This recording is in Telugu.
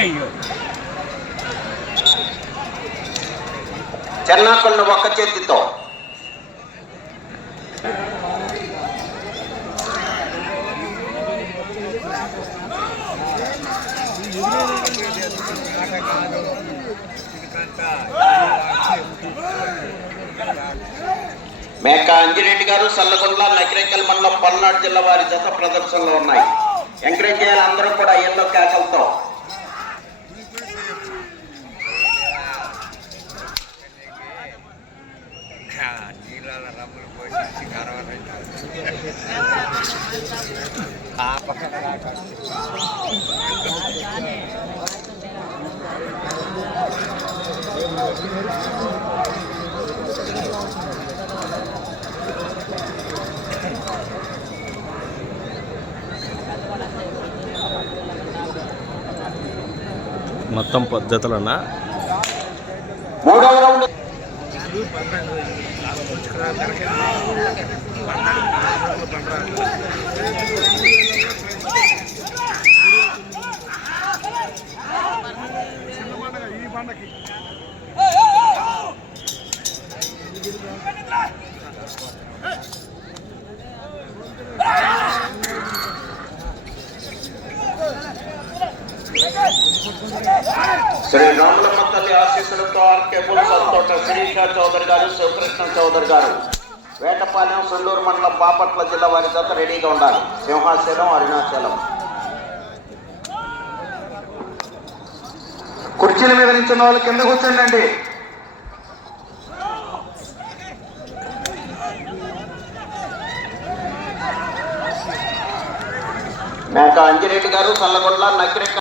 అయ్యో. చెన్నాకొండ ఒక్క చేతితో. మేక అంజిరెడ్డి గారు సల్లగొండ నకిరేకల్ మండలం పల్నాడు జిల్లా వారి జత ప్రదర్శనలో ఉన్నాయి. ఎంకరేజ్ చేయాలి అందరూ కూడా ఎన్నో కేకలతో. తలములు పోసేసి మొత్తం పద్ధతులన్నా. మూడవ రౌండ్. రోజులు పన్నెండు పోసి కరవాలి పన్నెండు పక్కన రాక మొత్తం శ్రీ రాములమ్మ తల్లి ఆశీస్సులతో ఆర్కే తోట శిరీష చౌదరి గారు శివకృష్ణ చౌదరి గారు. వేటపాలెం సొల్లూరు మండలం బాపట్ల జిల్లా వారి జత రెడీగా ఉండాలి. సింహాచలం అరుణాచలం. కుర్చీల మీద నిల్చున్న వాళ్ళు కింద కూర్చోండి మేక అంజిరెడ్డి గారు సల్లగొండ నకిరెక్క